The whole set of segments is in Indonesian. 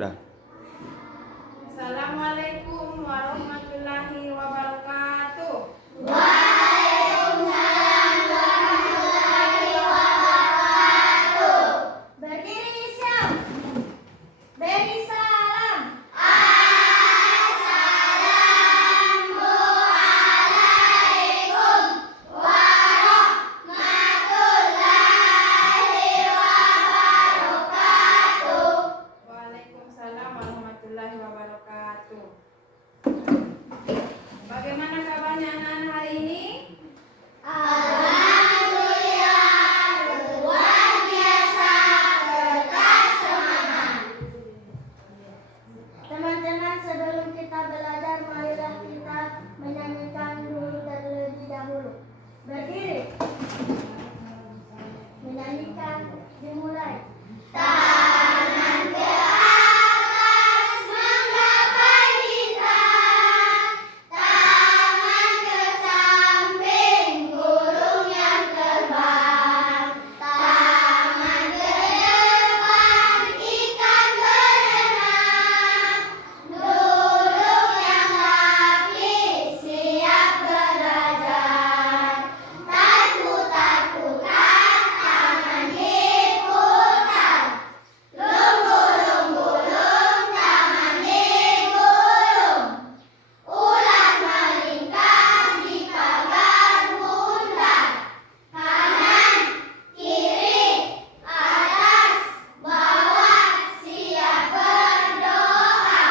Dah. Assalamualaikum warahmatullahi wabarakatuh. Waalaikumsalam warahmatullahi wabarakatuh. Berdiri siap. Beri salam. Assalamualaikum warahmatullahi wabarakatuh. Waalaikumsalam warahmatullahi wabarakatuh. Bagaimana kabarnya anak-anak hari ini? Alhamdulillah, luar biasa, tetap semangat. Teman-teman, sebelum kita belajar, marilah kita menyanyikan dulu terlebih dahulu. Berdiri. Menyanyikan dimulai. Tangan ke atas menggapai bintang, tangan ke samping burung yang terbang, tangan ke depan ikan berenang, duduk yang rapi siap belajar, takut-takutan tangan diputar, lunggul-lunggulung tangan digulung, ular melingkar di pagar bundar, kanan, kiri, atas, bawah, siap berdoa,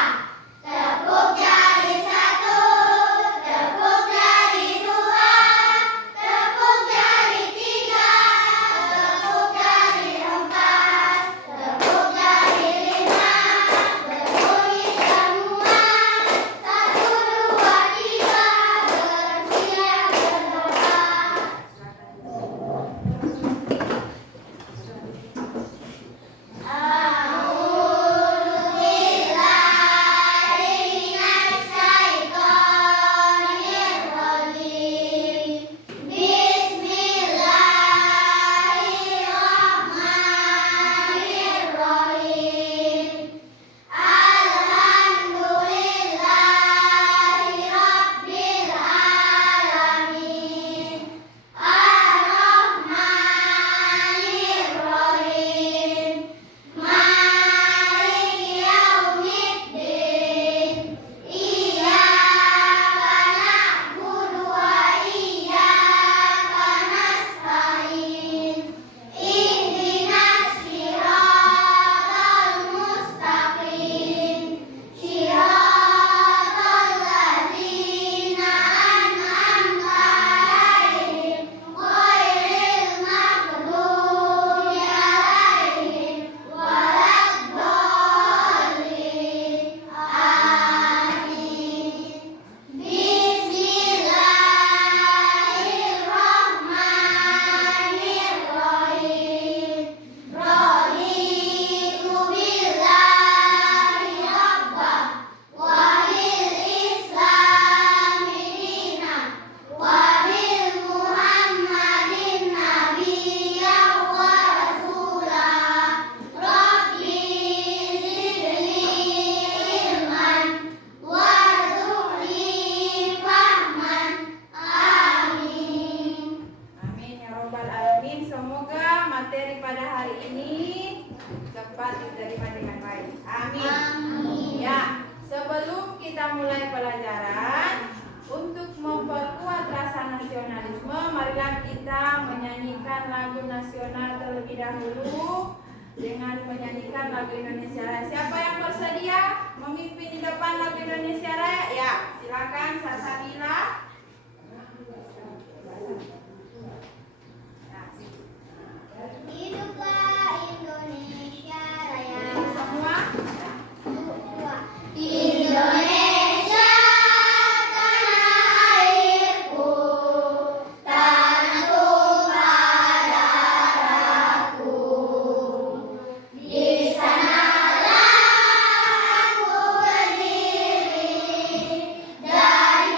tepuk jari satu, tepuk jari dua, tepuk jari tiga, tepuk jari empat, tepuk jari lima, berbunyi semua, satu, dua, tiga, bersiap berdoa. Bismillahirrahmanirrahim. Alhamdulillahirabbil alamin. Ar-Rahmanirrahim. Maliki yaumiddin. Iyyaka na'budu wa iyyaka nasta'in. Ihdinas siratal mustaqim. Siratal ladzina an'amta 'alaihim ghairil maghdubi 'alaihim waladdallin. Amin. Bismillahirrahmanirrahim. Raditu billahi rabbah wa bil islami dinan wa bil muhammadin nabiyyan wa rasulah. Rabbi zidni ilman warzuqni fahman. Amin. Amin ya robbal alamin. Semoga materi pada hari ini dapat diterima dengan baik. Amin. Amin. Ya, sebelum kita mulai pelajaran, untuk memperkuat rasa nasionalisme, marilah kita menyanyikan lagu nasional terlebih dahulu dengan menyanyikan lagu Indonesia Raya. Siapa yang bersedia memimpin di depan lagu Indonesia Raya? Ya, silakan Salsabila. Hiduplah Indonesia Raya. Semua. Indonesia tanah airku, tanah tumpah darahku. Di sanalah aku berdiri dari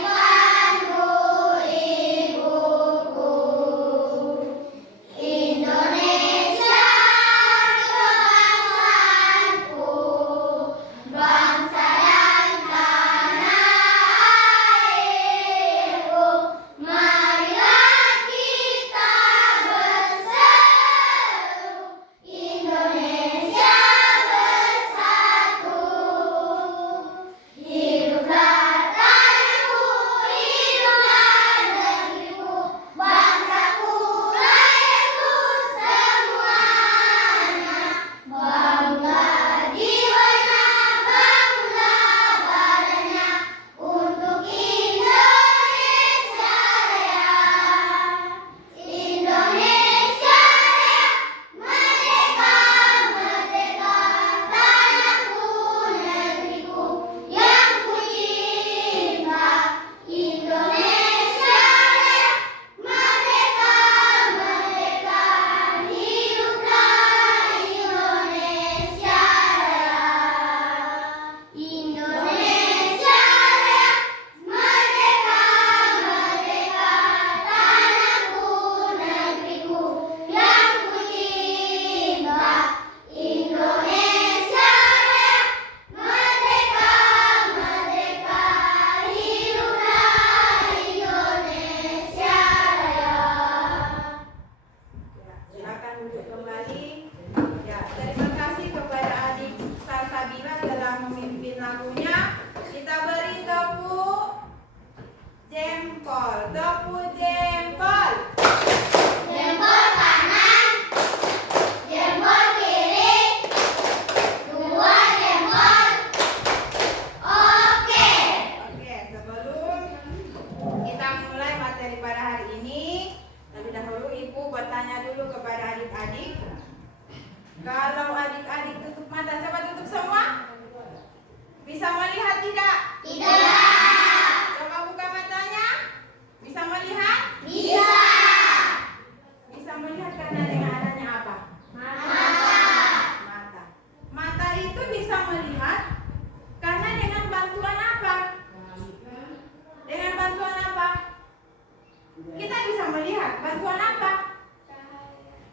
Bantuan apa?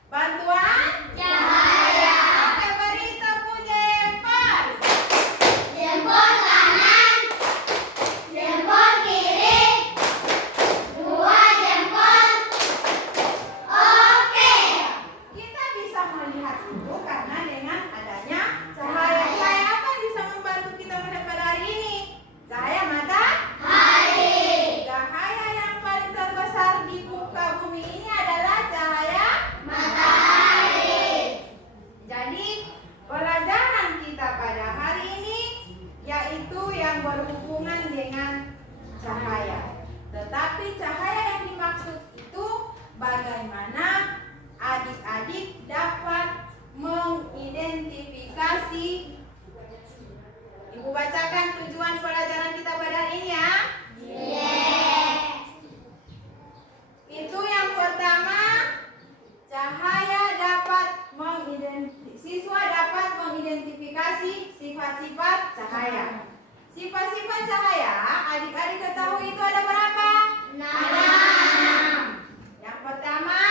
Bantuan Cahaya. Oke, beri tepuk jempol. Jempol kanan, jempol kiri, 2 jempol. Oke. Kita bisa melihat itu karena dengan adanya cahaya. Cahaya apa yang bisa membantu kita melihat pada hari ini? Cahaya matahari. Cahaya yang paling terbesar di muka bumi ini adalah cahaya Matahari. Jadi pelajaran kita pada hari ini yaitu yang berhubungan dengan cahaya. Tetapi cahaya yang dimaksud itu bagaimana adik-adik dapat mengidentifikasi. Ibu bacakan tujuan pelajaran kita pada hari ini ya. Itu yang pertama, siswa dapat mengidentifikasi sifat-sifat cahaya. Sifat-sifat cahaya, adik-adik ketahui itu ada berapa? 6. Yang pertama,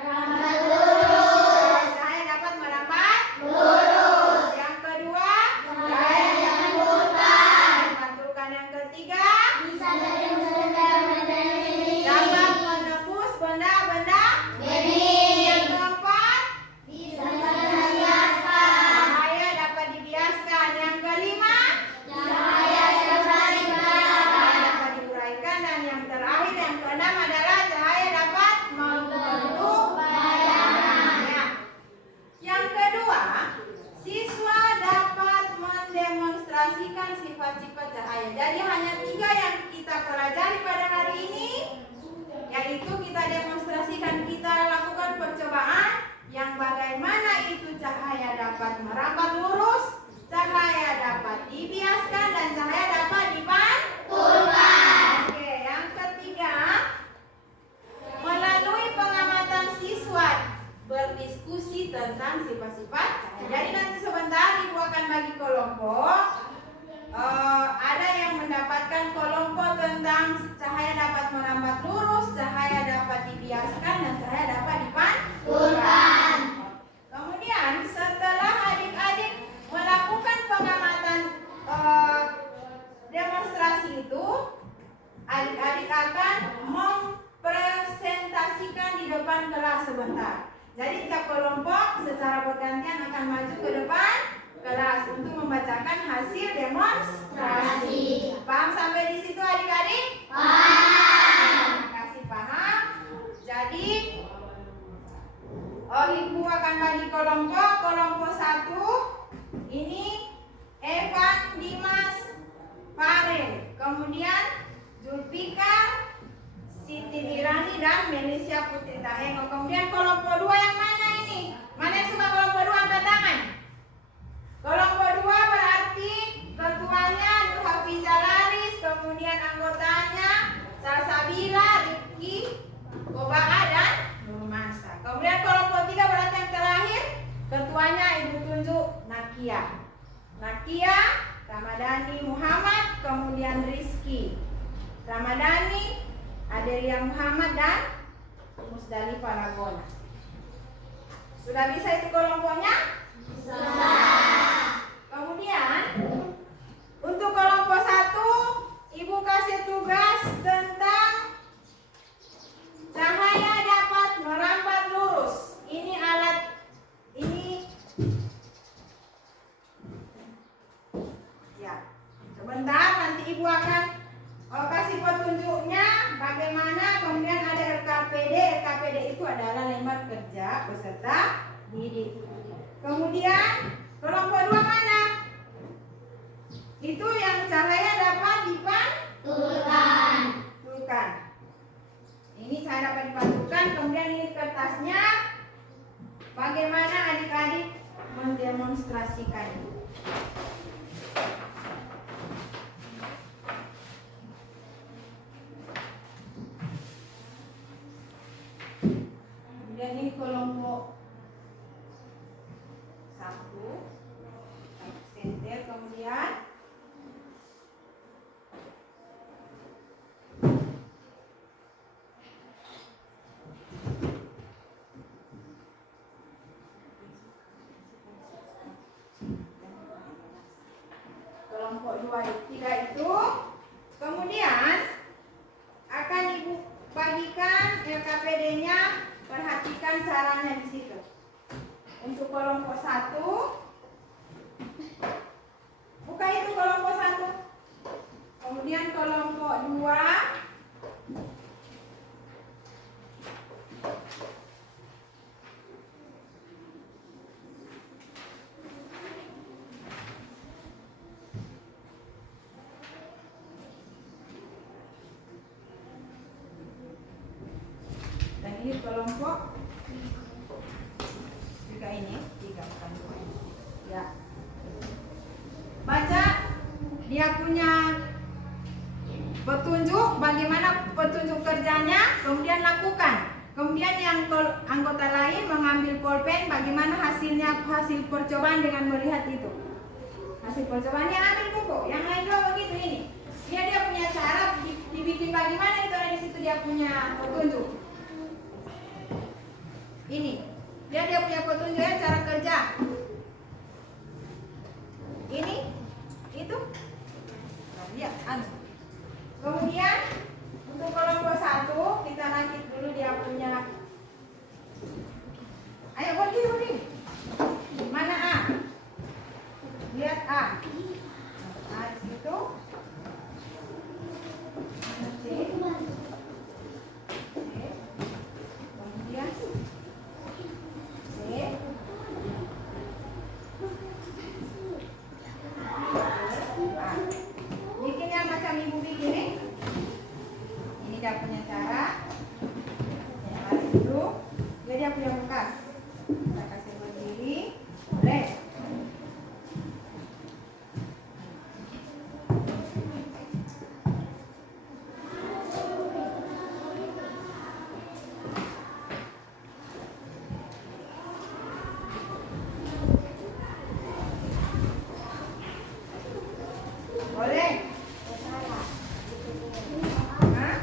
Merambat lurus. cahaya dapat merambat. Lurus. Yang kedua, Cahaya dapat memutar. memantulkan. Yang ketiga, Bisa dari saudara matahari. dapat menembus benda-benda. Bening. Yang keempat, Bisa dihiaskan. cahaya dapat dibiaskan. Yang kelima, Cahaya dapat dibayarkan. dapat diuraikan. Dan yang terakhir, yang keenam adalah cahaya dapat membentuk bayangan. Ya. Yang kedua, siswa dapat mendemonstrasikan sifat-sifat cahaya. Jadi hanya 3 yang kita pelajari pada hari ini, yaitu kita demonstrasikan, kita lakukan percobaan yang bagaimana itu cahaya dapat merambat lurus, cahaya dapat dibiaskan, dan cahaya dapat dipantulkan. Oke, yang ketiga, melalui pengamatan siswa berdiskusi tentang sifat-sifat cahaya. Jadi nanti sebentar ibu akan bagi kelompok. Ada yang mendapatkan kelompok tentang cahaya dapat merambat lurus, cahaya dapat dibiaskan, dan cahaya dapat dipantulkan. Kemudian setelah adik-adik melakukan pengamatan demonstrasi itu, adik-adik akan mempresentasikan di depan kelas sebentar. Jadi tiap kelompok secara bergantian akan maju ke depan kelas untuk membacakan hasil demonstrasi. Paham sampai di situ adik-adik? Paham. Terima kasih, paham. Jadi ibu akan bagi kelompok. Kelompok 1 ini Evan Dimas Farel, kemudian Zulfikar, Siti Dirani, dan Melisya Putri Tahenggo. Kemudian kelompok 2 yang mana ini? Mana yang suka kelompok 2 angkat tangan? Kelompok 2 berarti ketuanya Nur Hafizah Laris, kemudian anggotanya Salsabila, Rifki, Kobaa, dan Nur Masa. Kemudian kelompok 3 berarti yang terakhir, ketuanya Ibu tunjuk Nakia, Ramadhani Muhammad, kemudian Rizky Ramadhani, Adelia Muhammad, dan Musdalifah Ragona. Sudah bisa itu kelompoknya? Kemudian untuk kelompok 1 ibu kasih tugas tentang cahaya dapat merambat lurus. Ini alat ini ya. Sebentar nanti ibu akan kasih petunjuknya bagaimana. Kemudian ada RKPD. RKPD itu adalah lembar kerja peserta didik. Kemudian kelompok 2 mana? Itu yang cahaya dapat dipantulkan. Ini cahaya dapat dipantulkan. Kemudian ini kertasnya. Bagaimana adik-adik mendemonstrasikan? Kemudian ini kelompok 1 center. Kemudian untuk kelompok 1. Buka itu kelompok 1. Kemudian kelompok 2. Dan ini kelompok juga ini 3 bukan 2. Ya. Baca dia punya petunjuk, bagaimana petunjuk kerjanya, kemudian lakukan. Kemudian yang anggota lain mengambil pulpen, bagaimana hasil percobaan dengan melihat itu. Hasil percobaannya ambil buku, yang lain juga begitu ini. Dia punya cara dibikin bagaimana itu, di situ dia punya petunjuk. Ini, dia punya petunjuk ya, cara kerja. Ini, itu. Nah, lihat, kemudian untuk kelompok 1 kita rakit dulu dia punya. Ayo berdiri. Mana A? Lihat A. A di situ. C. Kemudian C. Bikin yang macam ibu bikin nih. Ini dia punya cara. Harus dulu. Dia punya bekas. Kita kasih berdiri. Boleh. Boleh. Hah?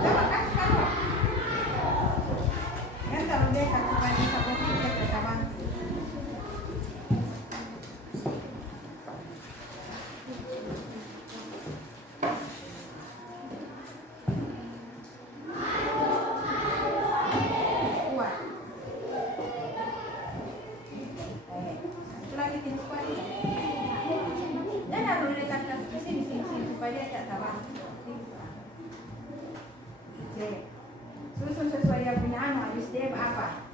Coba kasih kamu. Kan kalau dia katakan sampai kita terkawan. Kuat. Itu lagi tim kuat. Dan harus diletakkan ke sini supaya dia tak tabang. Susun sesuai dia punya habis dia apa?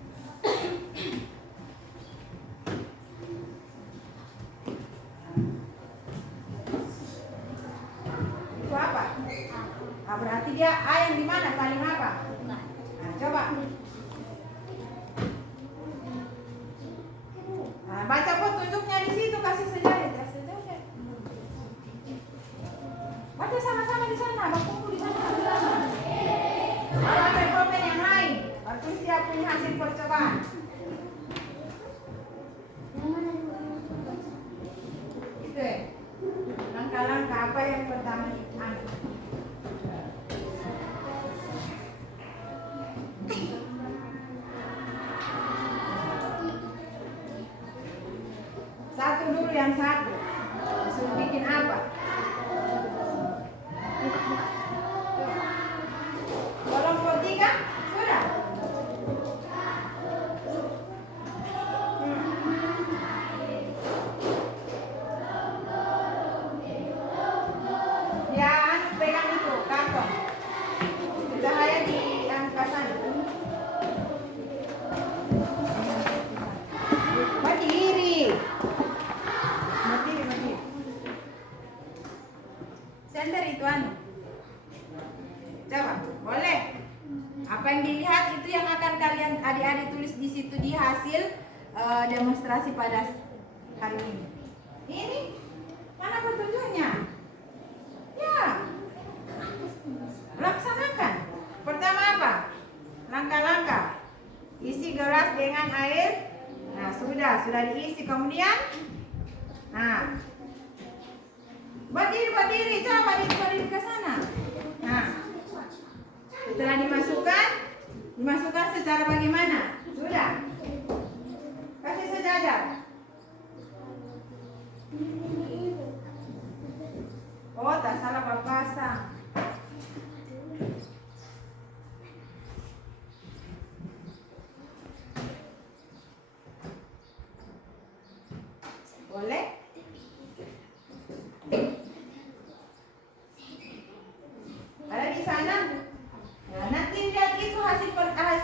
Itu apa? Nah, berarti dia A yang di mana? Paling apa? Nah, coba. Nah, baca petunjuknya di situ, kasih sejajar. Baca sama-sama di sana, berkumpul di sana sama-sama. Kalau ada pulpen yang lain, baru siap punya hasil percobaan. Itu ya. Langkah-langkah apa yang pertama diambil? Satu dulu yang satu. Suruh bikin apa? Kelompok 3 sudah. Ya, pegang itu karton. Cahaya di angka sana. Berdiri. Center itu coba, boleh. Apa yang dilihat itu yang akan kalian adik-adik tulis di situ di hasil demonstrasi pada hari ini. Ini mana petunjuknya? Ya, laksanakan. Pertama apa? Langkah-langkah. Isi gelas dengan air. Nah, sudah diisi. Kemudian, nah, berdiri, coba berdiri ke sana. Nah, setelah dimasukkan secara bagaimana? Sudah. Kasih sejajar. Oh, tak salah pasang.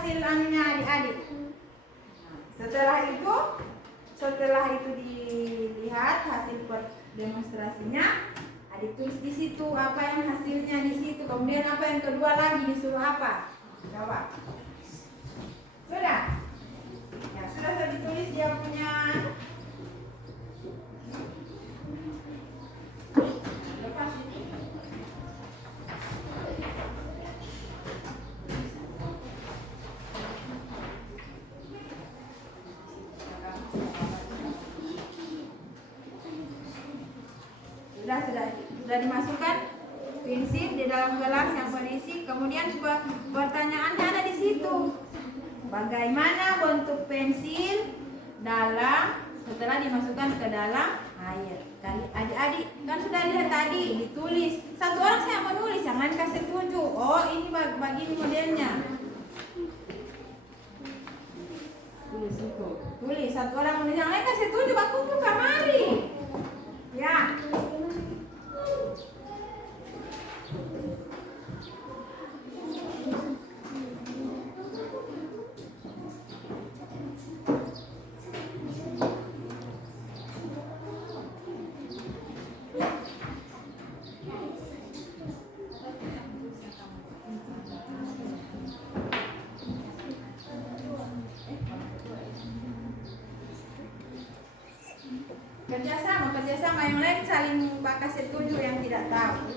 hasil anunya adik-adik. Setelah itu dilihat hasil demonstrasinya, adik tulis di situ apa yang hasilnya di situ. Kemudian apa yang kedua lagi disuruh apa? Jawab. Sudah? Ya, sudah saya ditulis dia punya. Lepas itu. Sudah dimasukkan prinsip di dalam gelas yang berisi, kemudian pertanyaannya ada di situ. Bagaimana bentuk pensil setelah dimasukkan ke dalam air? Adik-adik kan sudah lihat tadi ditulis. Satu orang saya menulis, yang lain kasih tunjuk. Oh, ini begini modelnya. Tulis itu. Tulis satu orang menulis, yang lain kasih tunjuk. Aku tuh kamari. Ya. Kerjasama yang lain saling kasih tunjuk yang tidak tahu.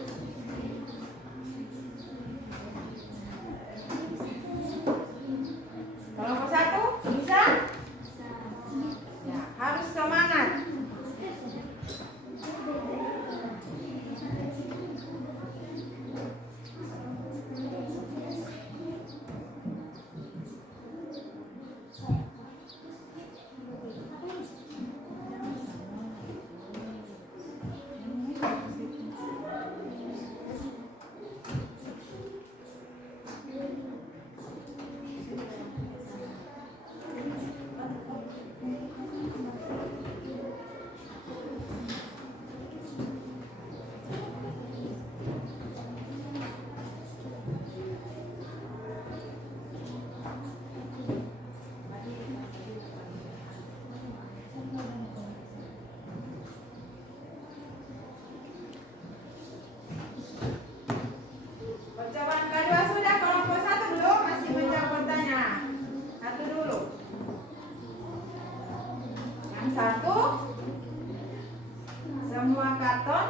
Kelompok 1 bisa? Ya, harus semangat. Percobaan kedua sudah, kelompok 1 belum, masih menjawab pertanyaan. Satu dulu. Yang satu, semua karton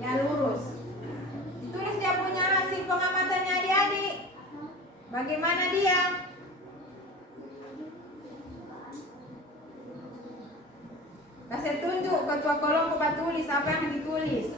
dia lurus. Ditulis dia punya hasil pengamatannya adik-adik. Bagaimana dia? Kasih tunjuk ketua kelompok tulis apa yang ditulis.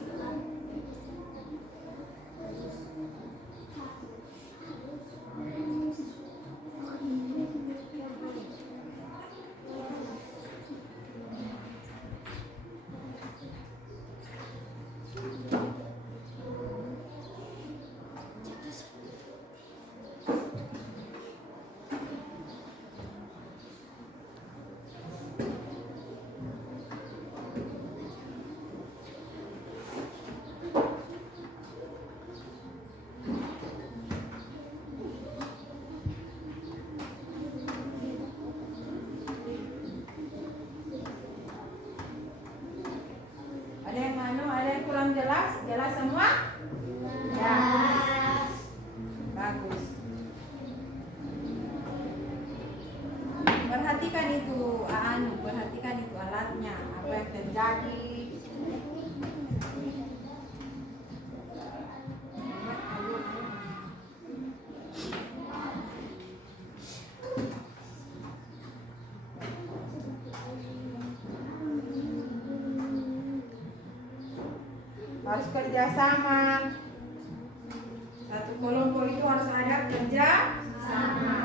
Ada yang kurang jelas? Jelas semua? Ya. Bagus. Perhatikan itu perhatikan itu alatnya, apa yang terjadi. Harus kerjasama. Satu kelompok itu harus ada kerjasama.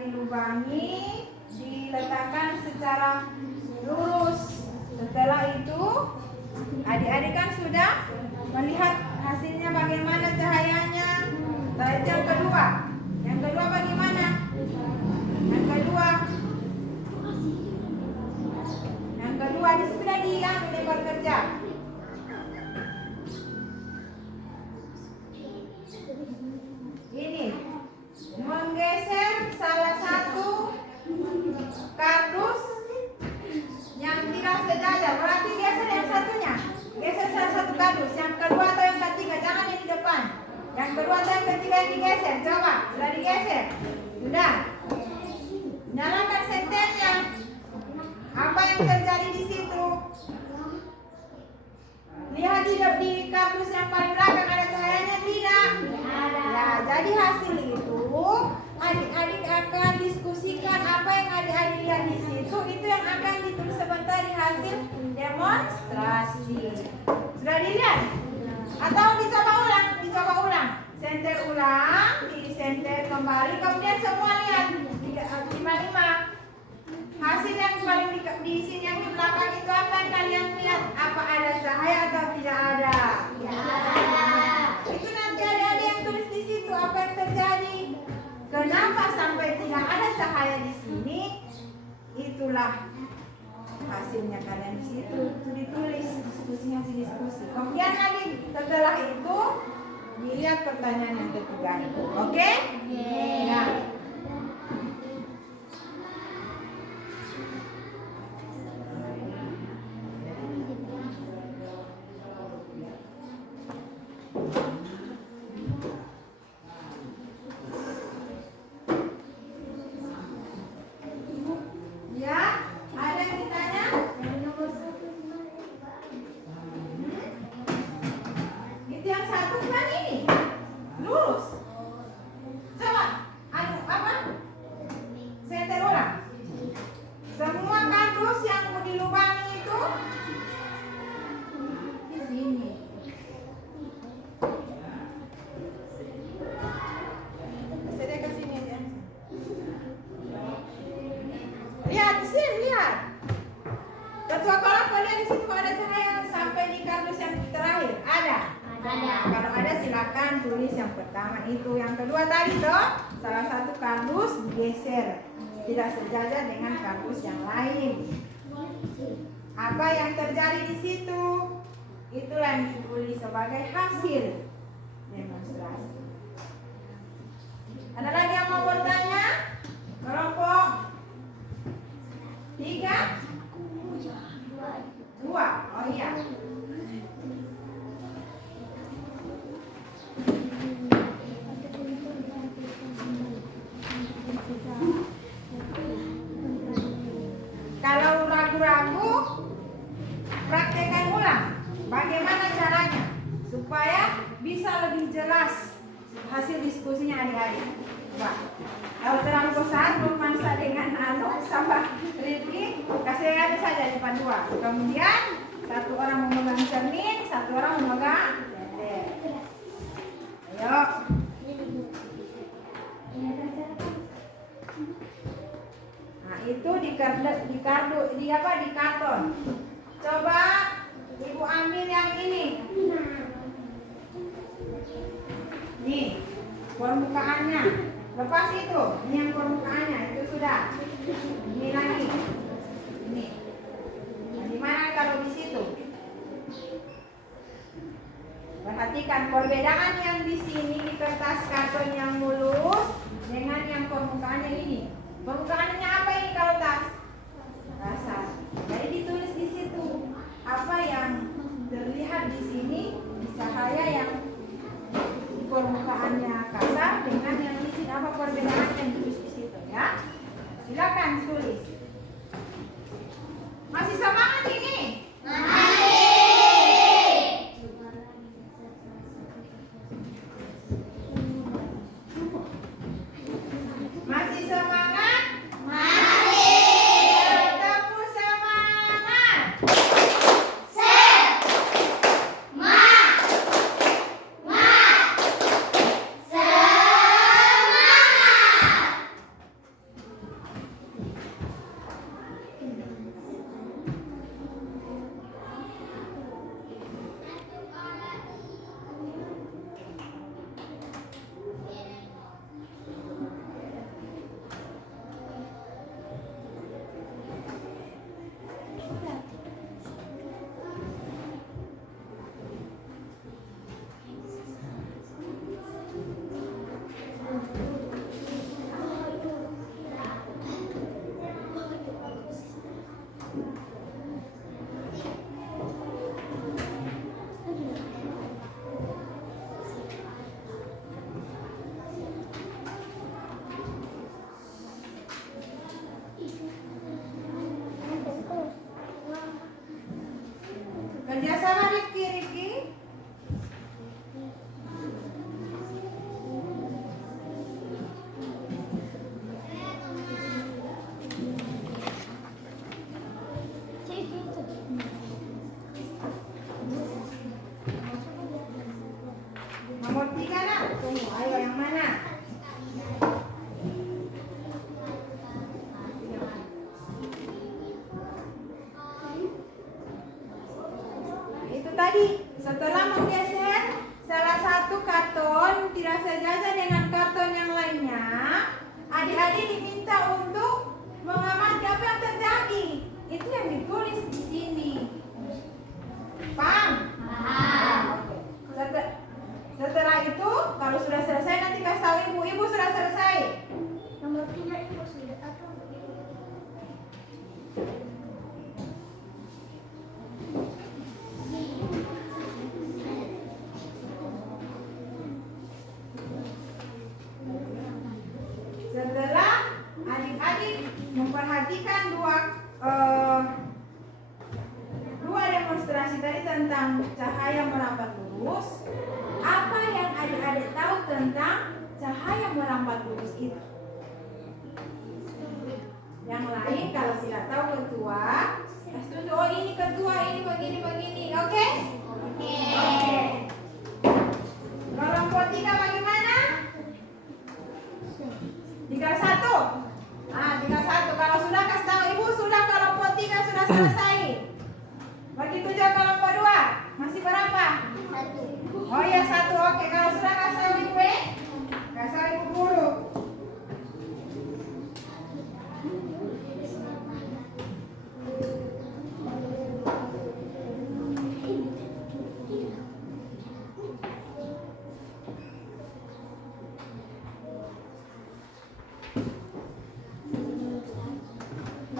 dilubangi, diletakkan secara lurus. Setelah itu, adik-adik kan sudah melihat hasilnya bagaimana cahayanya. Setelah itu yang kedua. Yang kedua bagaimana? Yang kedua di sudah diambil kerja. Ini menggeser salah satu kardus yang tidak sejajar, berarti geser yang satunya, geser salah satu kardus. Yang kedua atau yang ketiga, jangan yang di depan. Yang kedua atau yang ketiga yang digeser, coba, sudah digeser, sudah. Nyalakan senternya. Apa yang terjadi di situ? Lihat di kardus yang paling belakang ada cahayanya tidak? Ya, jadi hasil itu adik-adik akan diskusikan apa yang adik-adik lihat di situ. Itu yang akan ditulis sebentar di hasil demonstrasi. Sudah dilihat? Atau dicoba ulang? Dicoba ulang. Senter ulang, di senter kembali, kemudian semua lihat 5-5. Hasil yang paling di sini yang di belakang itu apa yang kalian lihat? Apa ada cahaya atau tidak ada? Tidak ada. Itu nanti ada yang tulis di situ apa yang terjadi. Kenapa sampai tidak ada cahaya di sini? Itulah hasilnya kalian di situ. Itu ditulis diskusi hasil diskusi. Kemudian lagi setelah itu dilihat pertanyaan yang ketiga itu. Oke? Ya. Tulis yang pertama itu, yang kedua tadi toh salah satu kardus digeser tidak sejajar dengan kardus yang lain. Apa yang terjadi di situ? Itulah yang ditulis sebagai hasil demonstrasi. Ada lagi yang mau bertanya? Kelompok 3? 2? Oh iya. Kalau ragu-ragu, praktekkan ulang. Bagaimana caranya supaya bisa lebih jelas hasil diskusinya adik-adik. Wah, kalau terlalu besar belum masa dengan sama Rifki, kasih aja saja di depan dua. Kemudian satu orang memegang cermin, satu orang memegang senter. Ayo. Nah, itu di karton. Coba Ibu ambil yang ini. Nih, permukaannya. Lepas itu, ini yang permukaannya, itu sudah. Ini lagi. Ini. Nah, di mana kalau di situ? Perhatikan perbedaan yang di sini di kertas karton yang mulus dengan yang permukaannya ini. Permukaannya apa ini kalau tas? Kasar. Jadi ditulis di situ apa yang terlihat di sini di cahaya yang permukaannya kasar dengan yang di sini, apa perbedaan yang ditulis di situ ya? Silakan tulis. Masih semangat ini? Masih semangat? Tepuk semangat. Kerjasama Rifki, Rifki. Nomor 3 nak, tunggu, ayo yang mana? Itu tadi, setelah menggeser salah satu karton tidak sejajar dengan karton yang lainnya, adik-adik diminta untuk mengamati apa yang terjadi. Itu yang ditulis di sini. Paham? Setelah itu, kalau sudah selesai nanti kasih tahu ibu. Ibu sudah selesai. Nomor 3 ibu sudah atau Setelah adik-adik memperhatikan dua demonstrasi tadi tentang cahaya merambat lurus, apa yang adik-adik tahu tentang cahaya merambat lurus itu? Yang lain kalau tidak tahu ketua, kasih tunjuk, oh ini ketua, ini begini, oke? Oke. Kelompok 3 bagaimana? 31. Ah, 31. Kalau sudah kasih tahu ibu, sudah kelompok 3 sudah selesai. Begitu juga kelompok 2. Masih berapa? 1. Oh ya 1. Oke, kalau sudah kasih tahu ibu, kasih tahu ibu guru.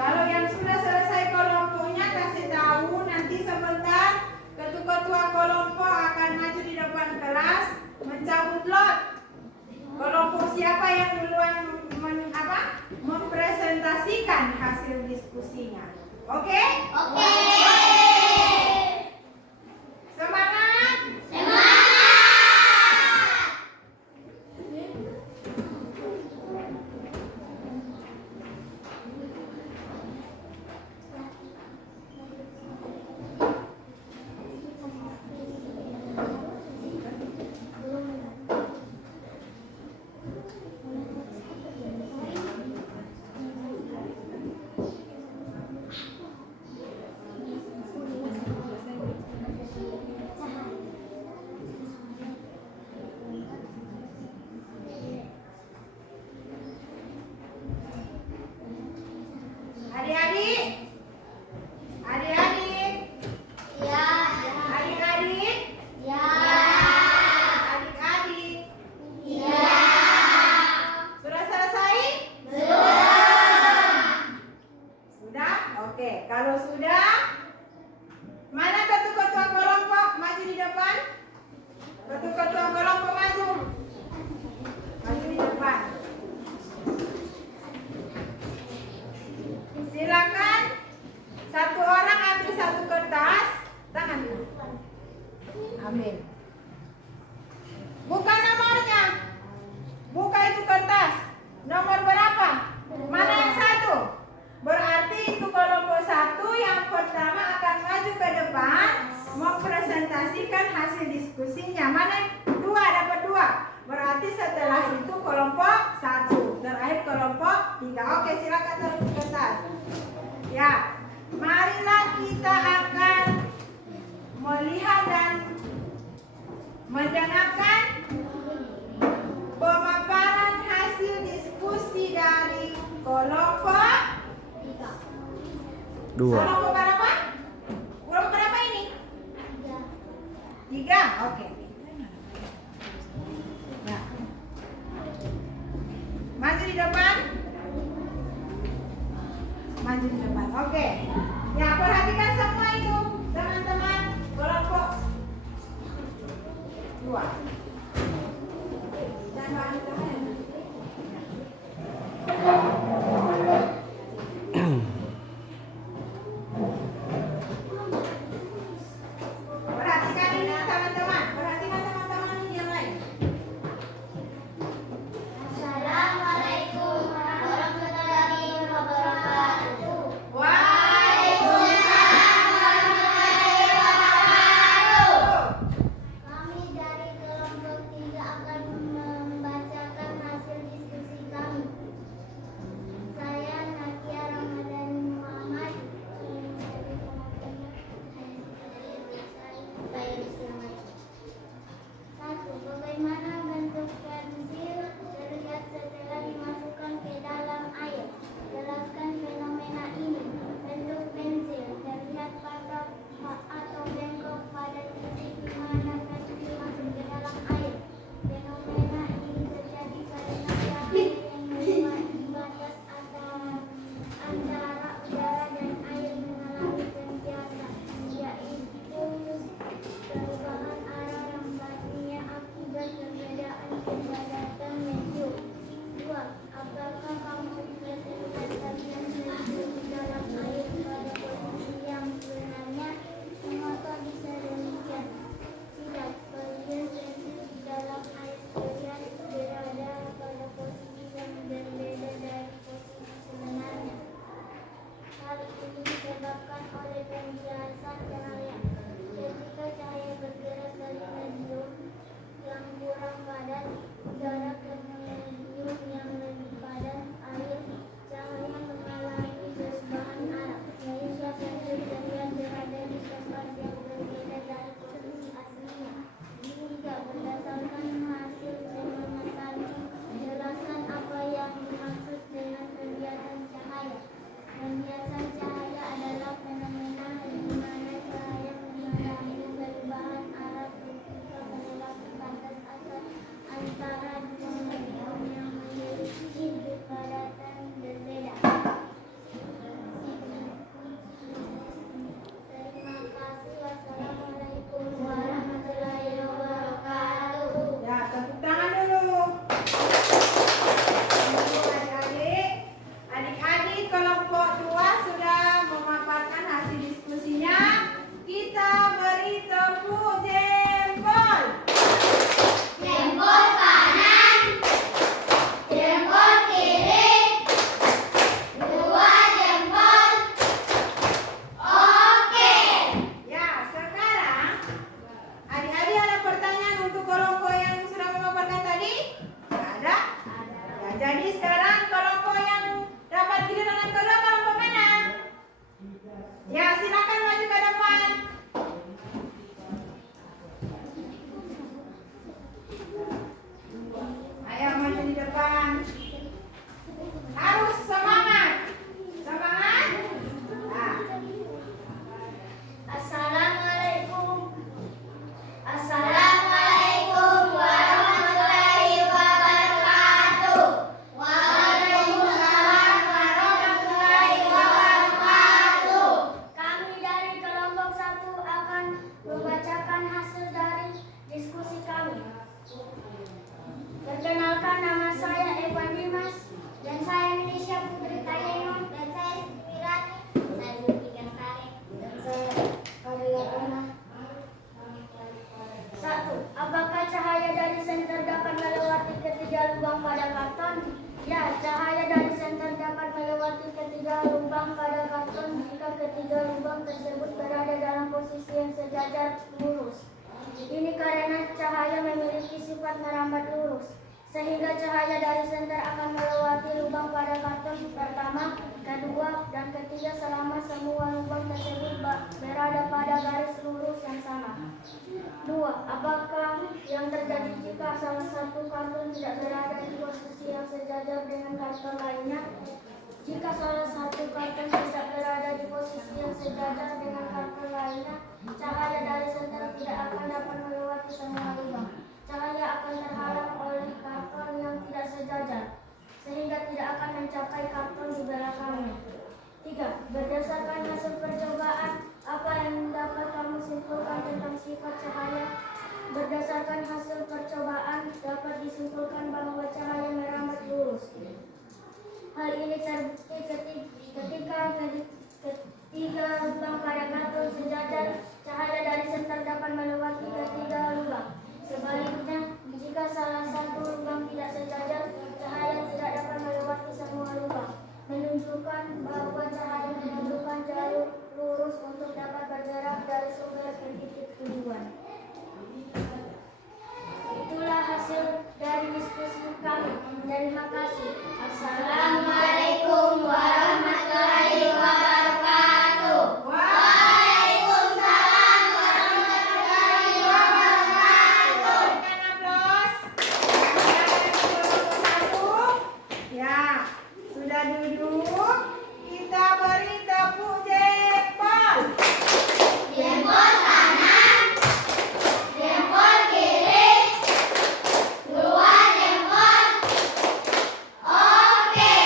Kalau yang sudah selesai kelompoknya kasih tahu, nanti sebentar ketua kelompok akan maju di depan kelas mencabut lot. Kelompok siapa yang duluan mempresentasikan hasil diskusinya. Oke? Oke. Semangat! Adik-adik, Ya. adik-adik, Ya. adik-adik, Ya. sudah selesai? Belum. Sudah? Oke, kalau sudah, mana ketua kelompok maju di depan? Ketua kelompok maju. Maju di depan. Silakan satu orang ambil satu kertas, tangan. Ambil. Buka nomornya. Buka itu kertas. Nomor berapa? Mana yang satu? Berarti itu kelompok 1 yang pertama akan maju ke depan mempresentasikan hasil diskusinya. Mana yang 2? Dapat 2. Berarti setelah itu kelompok 1. Terakhir kelompok 3. Oke, silakan taruh di kertas. Ya, marilah kita akan melihat dan mendengarkan pemaparan hasil diskusi dari kelompok 2. Kelompok berapa? Kelompok berapa ini? 3. Oke. Ya. Maju di depan. Maju di depan. Oke. Ya, perhatikan semua itu, teman-teman. Kelompok 2. Jangan cahaya. kelompok 2 sudah memaparkan hasil diskusinya. Kita beri tepuk jempol. Jempol kanan, jempol kiri, 2 jempol. Oke. Ya, sekarang adik-adik ada pertanyaan untuk kelompok yang sudah memaparkan tadi? Tidak ada? Ya, jadi sekarang kelompok yang dapat giliran yang kedua kelompok mana? Ya, silakan maju ke depan. Ayo maju di depan. Harus semangat. Semangat. Nah. Assalamualaikum. Assalamualaikum warahmatullahi wabarakatuh. Waalaikumsalam warahmatullahi wabarakatuh. Kami dari kelompok 1 akan membacakan hasil dari diskusi kami. Perkenalkan, nama saya Evan Dimas dan saya Indonesia Putri Tayengon dan saya Mirani, saya Zulfiqar Saleh dan saya Arya Ana. 1. Apakah cahaya dari senter dapat melewati ketiga lubang pada karton? Ya, cahaya dari senter dapat melewati ketiga lubang pada karton jika ketiga lubang tersebut berada dalam posisi yang sejajar lurus. Ini karena cahaya memiliki sifat merambat lurus, sehingga cahaya dari senter akan melewati lubang pada karton pertama, kedua, dan ketiga selama semua lubang tersebut berada pada garis lurus yang sama. 2. Apakah yang terjadi jika salah satu karton tidak berada di posisi yang sejajar dengan karton lainnya? Jika salah satu karton tidak berada di posisi yang sejajar dengan karton lainnya, cahaya dari senter tidak akan dapat melewati semua lubang. Cahaya akan terhalang oleh karton yang tidak sejajar, sehingga tidak akan mencapai karton di belakangnya. 3. Berdasarkan hasil percobaan, apa yang dapat kamu simpulkan tentang sifat cahaya? Berdasarkan hasil percobaan, dapat disimpulkan bahwa cahaya merambat lurus. Hal ini terbukti ketika ketiga lubang pada karton sejajar, cahaya dari senter dapat melewati ketiga lubang. Sebaliknya, jika salah satu lubang tidak sejajar, cahaya tidak dapat melewati semua lubang, menunjukkan bahwa cahaya memerlukan jalur lurus untuk dapat bergerak dari sumber ke titik tujuan. Itulah hasil dari diskusi kami. Terima kasih. Assalamualaikum warahmatullahi wabarakatuh. Waalaikumsalam warahmatullahi wabarakatuh. Berikan aplaus. Ya, sudah duduk. Kita beri tepuk jempol. Jempol kanan, jempol kiri, 2 jempol. Oke.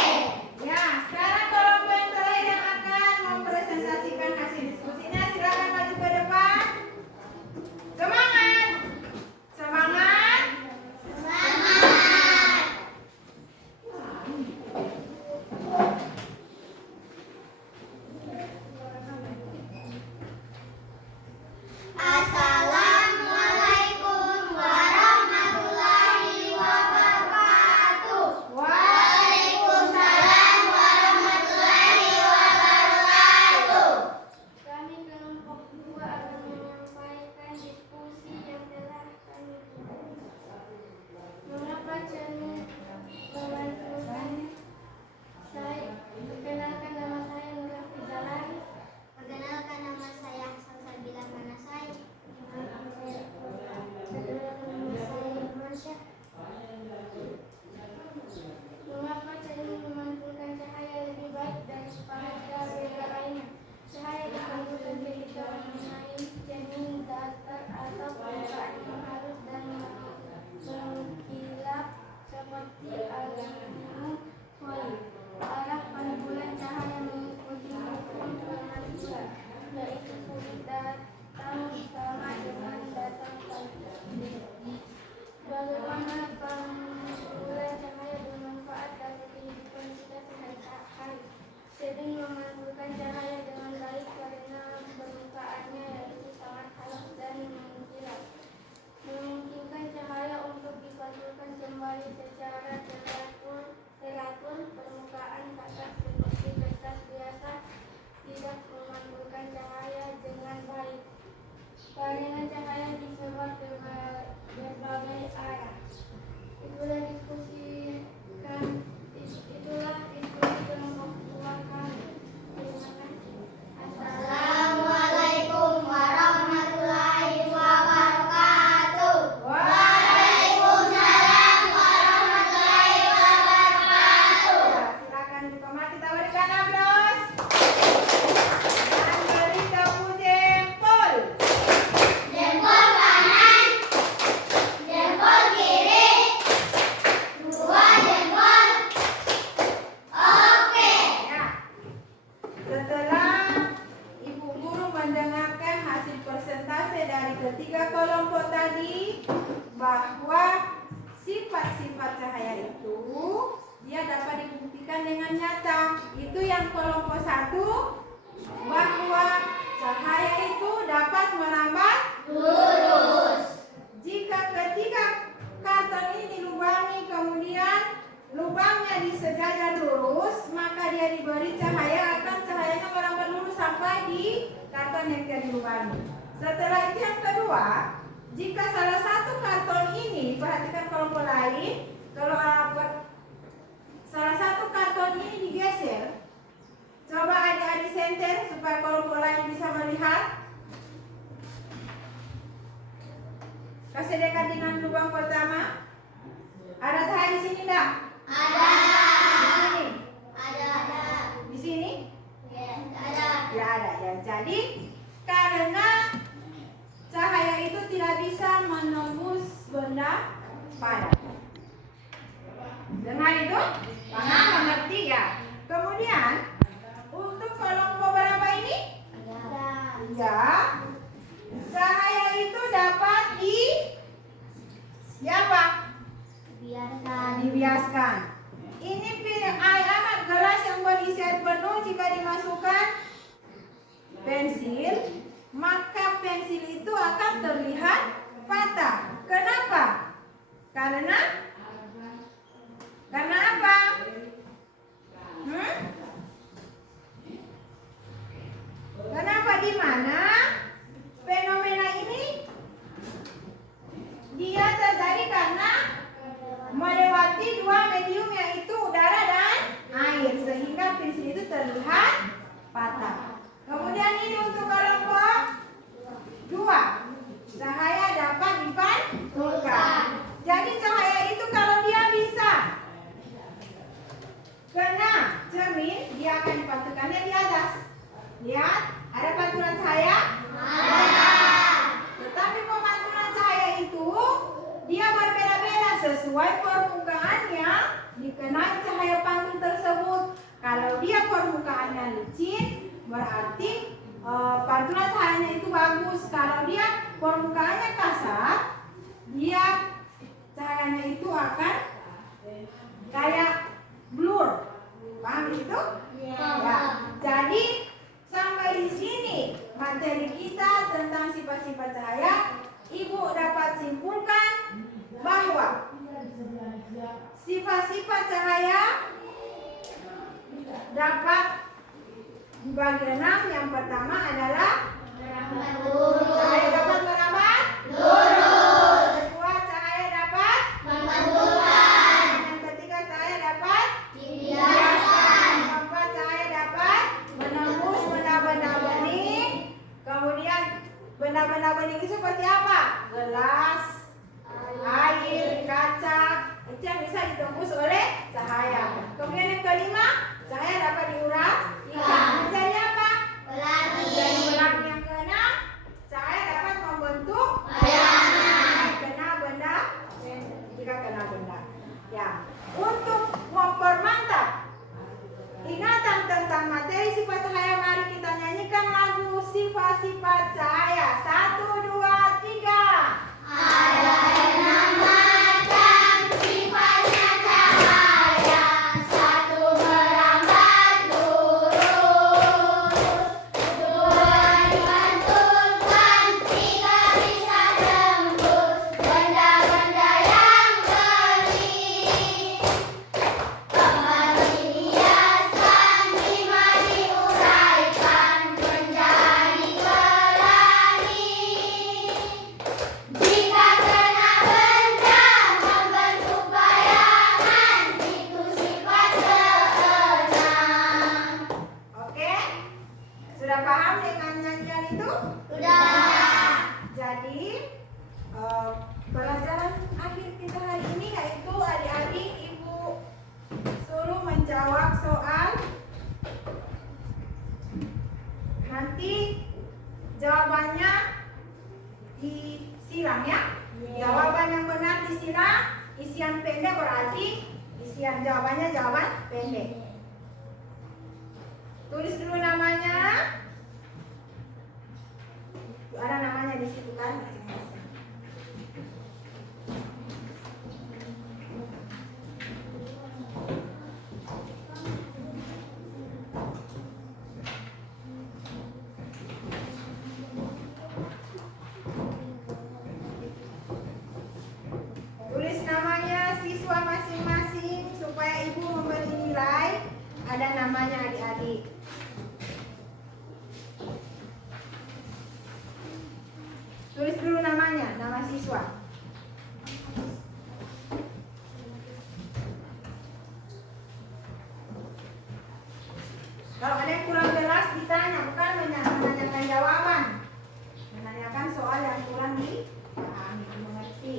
berikan aplaus. Dan beri tepuk jempol. Jempol kanan, jempol kiri, 2 jempol. Oke. Ya. Setelah Ibu Guru mendengarkan hasil persentase dari ketiga kelompok tadi, bahwa sifat-sifat cahaya itu dia dapat dibuktikan dengan nyata. Itu yang kelompok 1, bahwa cahaya itu dapat merambat Lurus. jika ketiga karton ini dilubangi, kemudian lubangnya disejajar lurus, maka dia diberi cahaya, akan cahayanya merambat lurus sampai di karton yang tidak dilubangi. Setelah itu yang kedua, jika salah satu karton ini, perhatikan kelompok lain, kalau salah satu karton ini digeser, coba adik-adik senter supaya kelompok lain bisa melihat. Kasih dekat dengan lubang pertama. Ada cahaya di sini enggak? Ada. Di sini? Ada. Di sini? Ya, ada. Ya ada ya. Jadi karena cahaya itu tidak bisa menembus benda padat. Dengar itu? Paham, mengerti ya? Kemudian untuk kelompok berapa ini? Ya, cahaya itu dapat dibiaskan. Ini air gelas yang berisi air penuh, jika dimasukkan pensil, maka pensil itu akan terlihat patah. Kenapa? Karena apa? Kenapa? Di mana fenomena ini dia terjadi karena melewati 2 medium, yaitu udara dan air, sehingga pensil itu terlihat patah. Kemudian ini untuk kelompok 2, cahaya dapat dipantulkan. Jadi cahaya itu kalau dia bisa kena cermin, dia akan dipantulkannya di atas. Lihat, ada pantulan cahaya? Ada. Tetapi pemantulan cahaya itu dia berbeda-beda sesuai permukaan yang dikenai cahaya pantul tersebut. Kalau dia permukaannya licin, berarti pantulan cahayanya itu bagus. Kalau dia permukaannya kasar, dia cahayanya itu akan kayak blur. Paham itu? Ya. Jadi sampai di sini materi kita tentang sifat-sifat cahaya. Ibu dapat simpulkan bahwa sifat-sifat cahaya dapat dibagi 6. Yang pertama adalah cahaya dapat merambat lurus. Kedua, cahaya dapat Memantulkan. Yang ketiga, cahaya dapat Dibiaskan. Yang keempat, cahaya dapat menembus benda-benda bening. Kemudian benda-benda bening itu seperti apa? Gelas, air, kaca, itu yang bisa ditembus oleh cahaya. Kemudian yang kelima, cahaya dapat diurai menjadi apa? Pelangi. Menjadi pelangi. Yang keenam, cahaya dapat membentuk Bayangan. jika kena benda. Ya, untuk mempermantap ingatan tentang materi sifat cahaya, mari kita nyanyikan lagu sifat-sifat cahaya. 1, 2, 3. Ada 6 macam sifatnya cahaya. 1 merambat lurus, 2 dipantulkan, 3 bisa tembus benda-benda yang bening, 4 dihiaskan, 5 diuraikan menjadi pelangi. Jika kena benda membentuk bayangan, itu sifat keenam. Oke? Sudah paham dengan nyanyian itu? Sudah. Jadi pelajaran akhir kita hari ini yaitu adik-adik ibu suruh menjawab soal Tulis dulu namanya. Ada namanya di situ kan masing-masing. Tulis namanya siswa masing-masing supaya ibu memberi nilai. Ada namanya adik-adik. Tulis dulu namanya, nama siswa. Kalau ada yang kurang jelas ditanya, bukan menanyakan jawaban. Menanyakan soal yang kurang dipahami, dimengerti.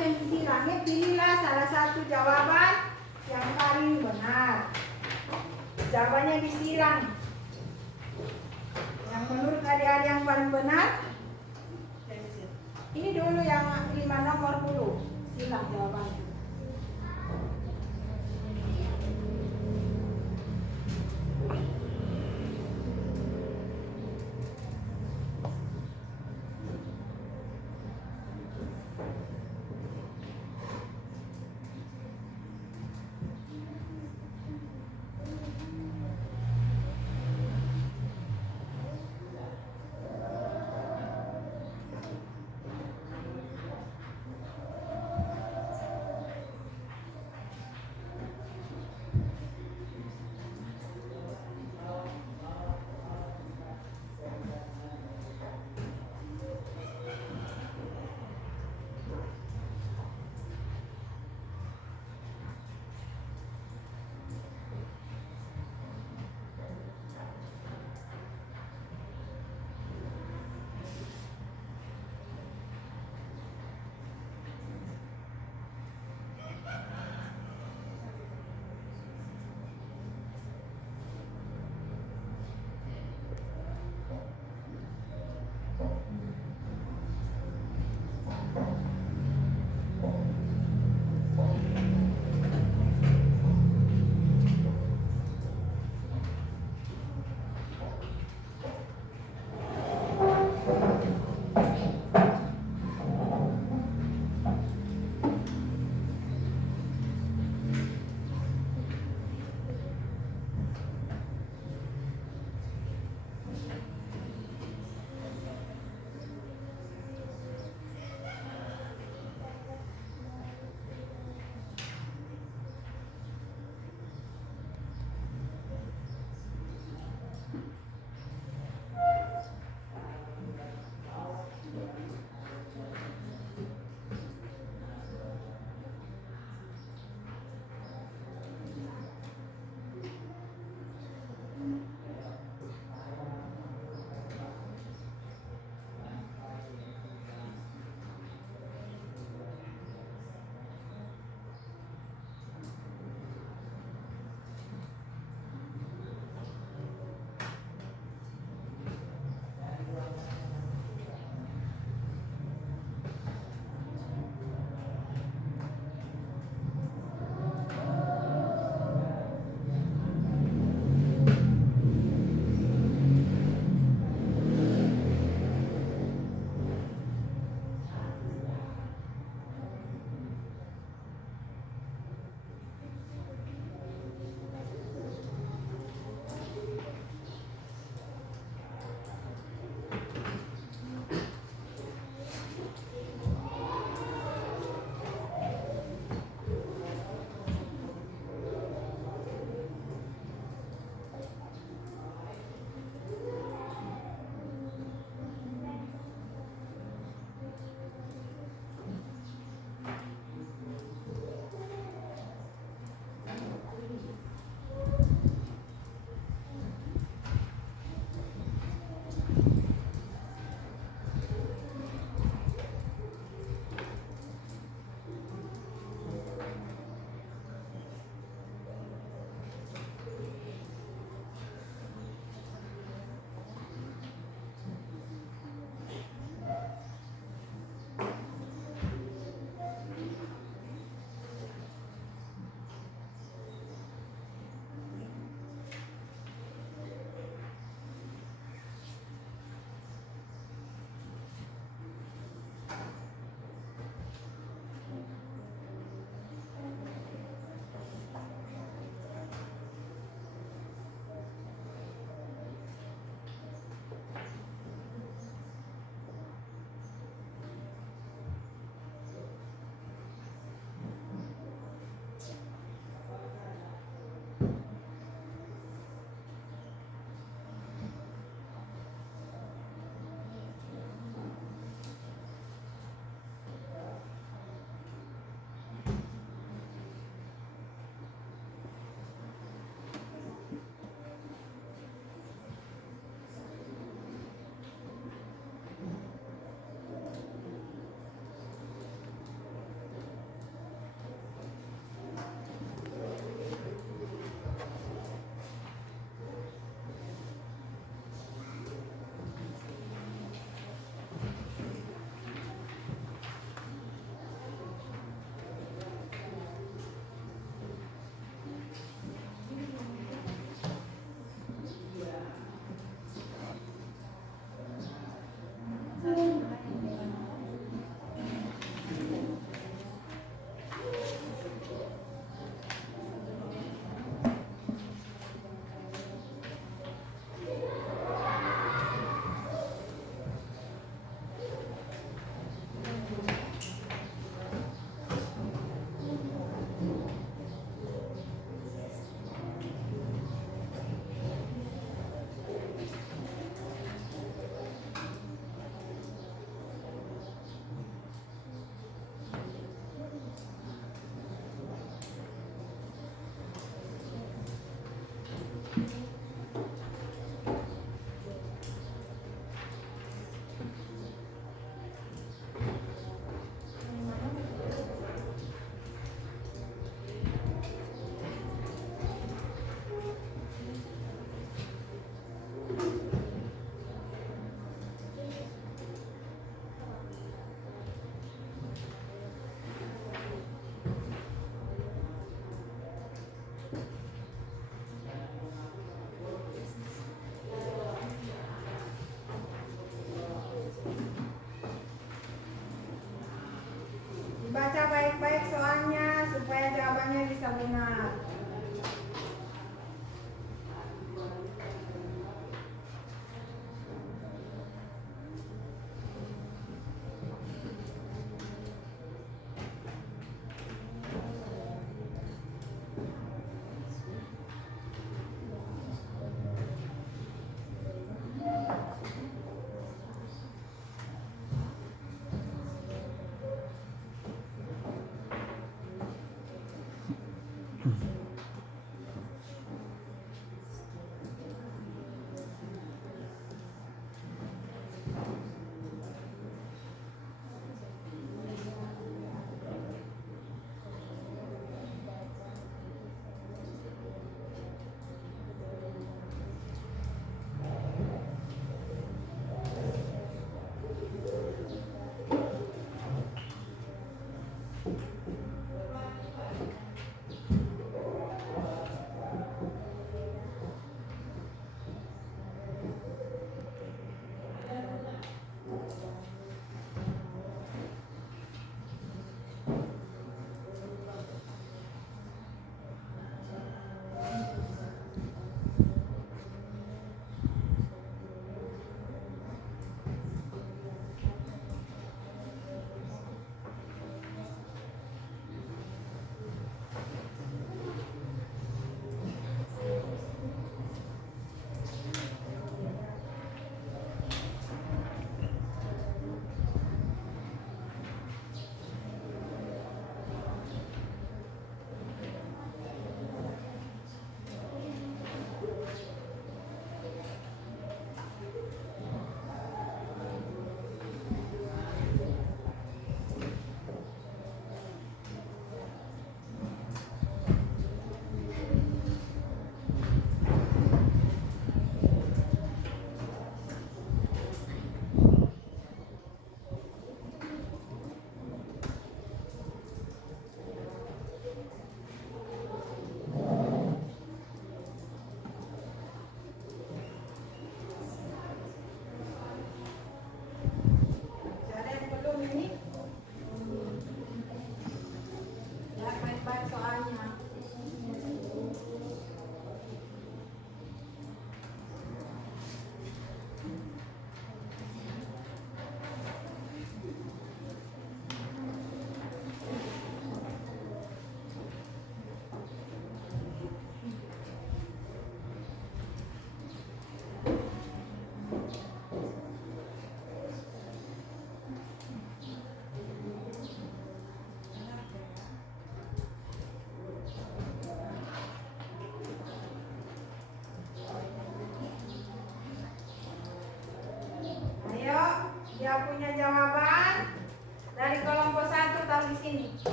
Yang disilangi, pilihlah salah satu jawaban yang paling benar. Jawabannya disilang. Yang menurut adik-adik yang paling benar, ini dulu yang 5 nomor dulu. Silang jawabannya.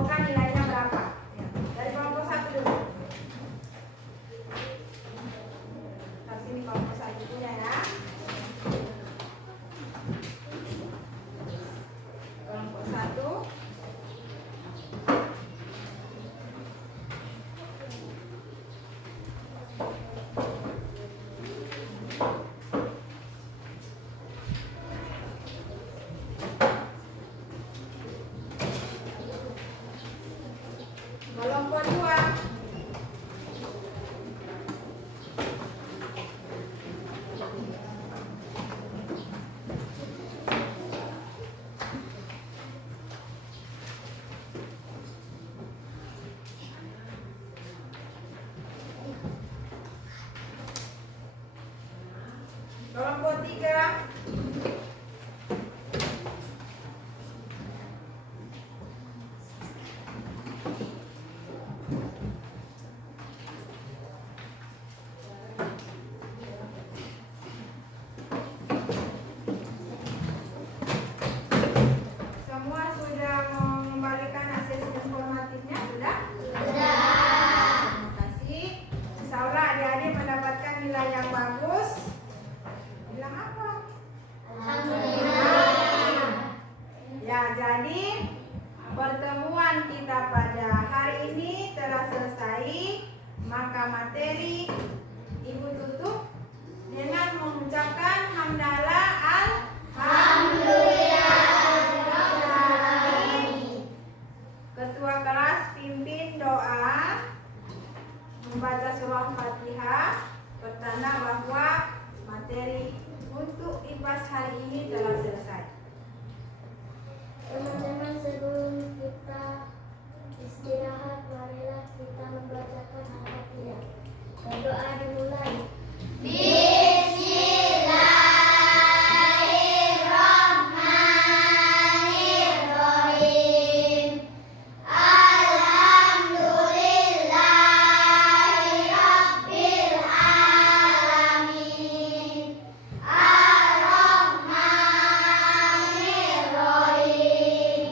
kelompokkan nilainya berapa. Ya, dari kelompok 1 dulu. Taruh sini kelompok 1 punya ya. Kelompok 1. Kelompok 2. Kelompok 3. Semua sudah mengembalikan asesmen formatifnya? Sudah? Terima kasih. Insya Allah adik-adik mendapatkan nilai yang bagus. Bilang apa? Ya, jadi pertemuan kita pada hari ini telah selesai. Maka materi Ibu tutup dengan mengucapkan hamdalah alhamdulillah. Ketua kelas pimpin doa, membaca surah Fatihah, pertanda bahwa materi untuk IPAS hari ini telah selesai. Teman-teman, sebelum kita istirahat, marilah kita membacakan Al-Fatihah. Berdoa dimulai. Bismillahirrahmanirrahim. Alhamdulillahirabbil alamin. Ar-Rahmanirrahim.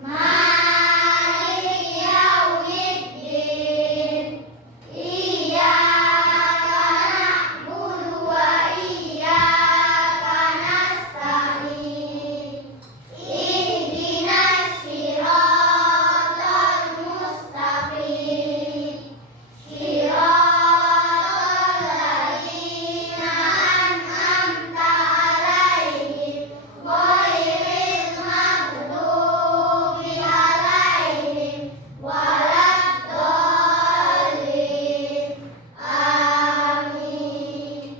Maliki yaumiddin. Iyyaka na'budu wa iyyaka nasta'in. Ihdinas siratal mustaqim. Siratal ladzina an'amta 'alaihim ghairil maghdubi 'alaihim waladdallin. Amin.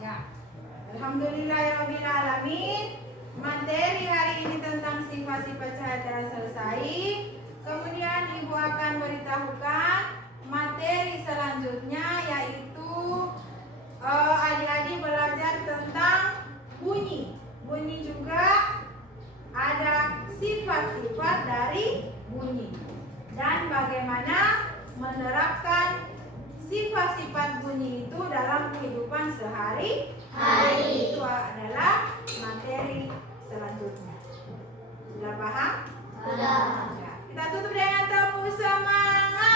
Ya. Alhamdulillahirabbil alamin. Materi hari ini tentang sifat-sifat cahaya telah selesai. Kemudian Ibu akan beritahukan materi selanjutnya, yaitu adik-adik belajar tentang bunyi. Bunyi juga ada sifat-sifat dari bunyi dan bagaimana menerapkan sifat-sifat bunyi itu dalam kehidupan sehari-hari. Itu adalah materi selanjutnya. Sudah paham? Ya. Kita tutup dengan tepuk semangat.